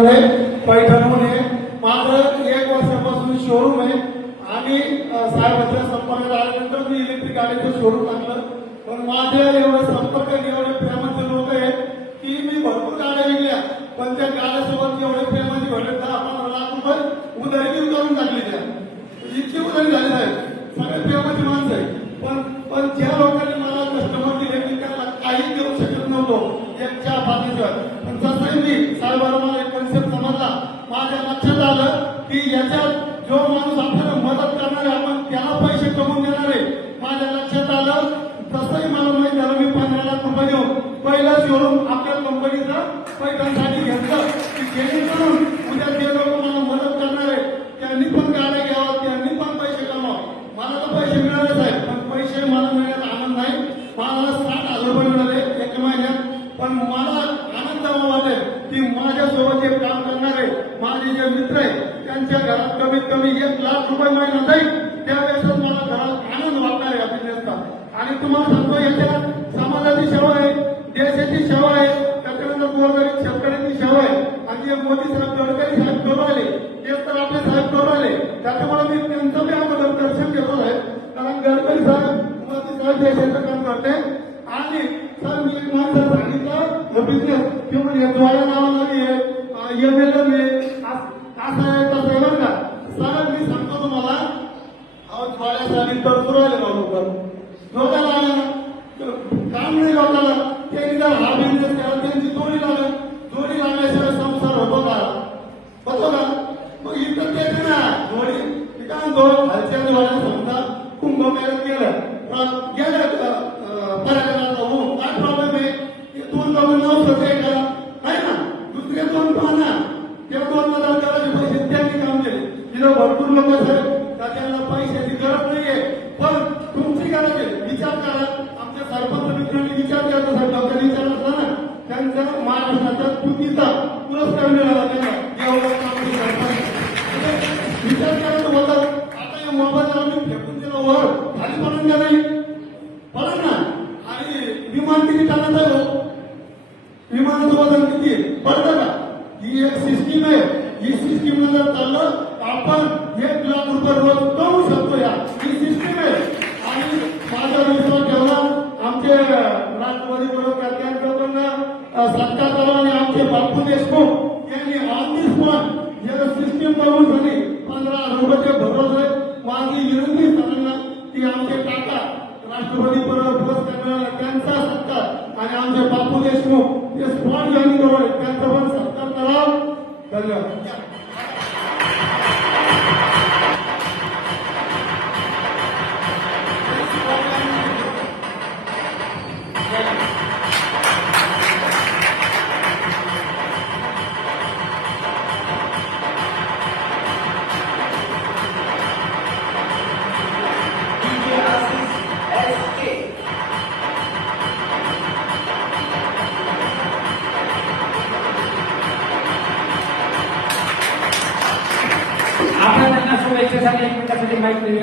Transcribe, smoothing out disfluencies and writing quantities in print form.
पैठणमध्ये माझं 1 वर्षापासून शोरूम आहे आणि साहेबांच्या संपर्कात आल्यानंतर मी इलेक्ट्रिक गाडीचं शोरूम टाकलं. पण माझ्या एवढं संपर्क एवढे प्रेमाचे लोक आहेत की मी भरपूर गाड्या विकल्या, पण त्या गाड्यासोबत एवढे प्रेमाचे भेटले 10-15 लाख रुपये उधारी करून टाकली. त्या इतकी उधारी झाली साहेब, सगळे प्रेमाची माणसं आहे. पण ज्या लोकांनी मला कस्टमर दिले की त्याला काही देऊ शकत नव्हतो एक चहा पाण्याशिवाय, पण तसंही मी साहेबांना मला एक कन्सेप्ट समजला. माझ्या लक्षात आलं की याच्यात जो माणूस आपल्याला मदत करणार आहे आपण त्याला पैसे कमवून देणार आहे. माझ्या लक्षात आलं, तसंही मला माहिती झालं. मी 15 लाख रुपये देऊन पहिला शोरूम आपल्या कंपनीचा पैठणसाठी घेतलं की जेणेकरून उद्या जे लोक मला मदत करणार आहे त्यांनी पण गाड्या घ्यावं, त्यांनी पण पैसे कमावं. मला तर पैसे मिळालेच आहेत, पण पैसे मला मिळण्यात आनंद नाही. मला 60,000 रुपये मिळाले 1 महिन्यात, पण मला आनंद वाटेल की माझ्यासोबत जे काम करणारे माझे जे मित्र आहेत त्यांच्या घरात कमीत कमी 1 लाख रुपये महिना जाईल, त्यावेळेस मला घरात आनंद वाटणार आहे बिझनेसचा. आणि तुम्हाला सांगतो याच्यात समाजाची सेवा आहे, देशाची सेवा आहे, त्याच्यानंतर गोरगरीब शेतकऱ्यांची सेवा आहे. आणि जे मोदी साहेब गडकरी साहेब करून आले तेच तर आपले साहेब करून आले, त्याच्यामुळे मी त्यांचं बी अगोदर दर्शन घेतो आहे. कारण गडकरी साहेब मोदी साहेब देशाचं काम करते. आणि सर मी एक माणसं सांगितलं बिझनेस किंवा ज्वाळ्या नावाला MLM असं आहे तसं आहे बरं का साहेब. मी सांगतो तुम्हाला, ज्वाळ्यासाठी तर सुरू आले लोकांना काम नाही लोकांना. त्यांनी जर हा बिझनेस केला त्यांची जोडी लागल्याशिवाय संसार होतो का? मग इथं ते ना जोडी काय म्हणतो खालच्या जोड्या समजा कुंभमेळ्यात गेलं पर्यटनाचा होऊन काय प्रॉब्लेम आहे? 2 लोक 900 करा आहे ना, दुसरे 2 पाहना, त्या 2,000 करायचे पैसे त्यांनी काम केले. तिथं भरपूर लोक साहेब त्यांना पैशाची गरज नाहीये, पण तुमची गरज आहे. विचार करा, आमच्या सरपंच मित्रांनी विचार केला साहेब, डॉक्टर विचार असला ना त्यांचा महाराष्ट्राचा कृतीचा पुरस्कार मिळाला त्यांना. विचार करायचं होतं. आता या मोबाईल आम्ही फेकून दिला वर खाली पडून द्या नाही पडत ना. आणि विमान किती टनाचं आहे? विमानाचं वजन किती पडतं का? ही एक सिस्टीम आहे. ही सिस्टीम जर चाललं आपण 1 लाख रुपये रोज कमवू शकतो. या ही सिस्टीम आहे. आणि माझा विश्वास ठेवला, आमचे राष्ट्रवादी कार्यकर्त्यांकडून सत्कार करा. आणि आमचे बापू देशमुख यांनी ऑन दी स्पॉट सिस्टीम बघून झाली 15,000 रुपयाचे भरवले. माझी विनंती सगळ्यांना की आमचे काका राष्ट्रवादी पुरस्कार मिळाला त्यांचा सत्कार आणि आमचे बापू देशमुख ते स्पॉट जॉईन करून त्यांचा पण सत्कार करावा. धन्यवाद. आपण त्यांना शुभेच्छेसाठी एक मिनिटासाठी माहिती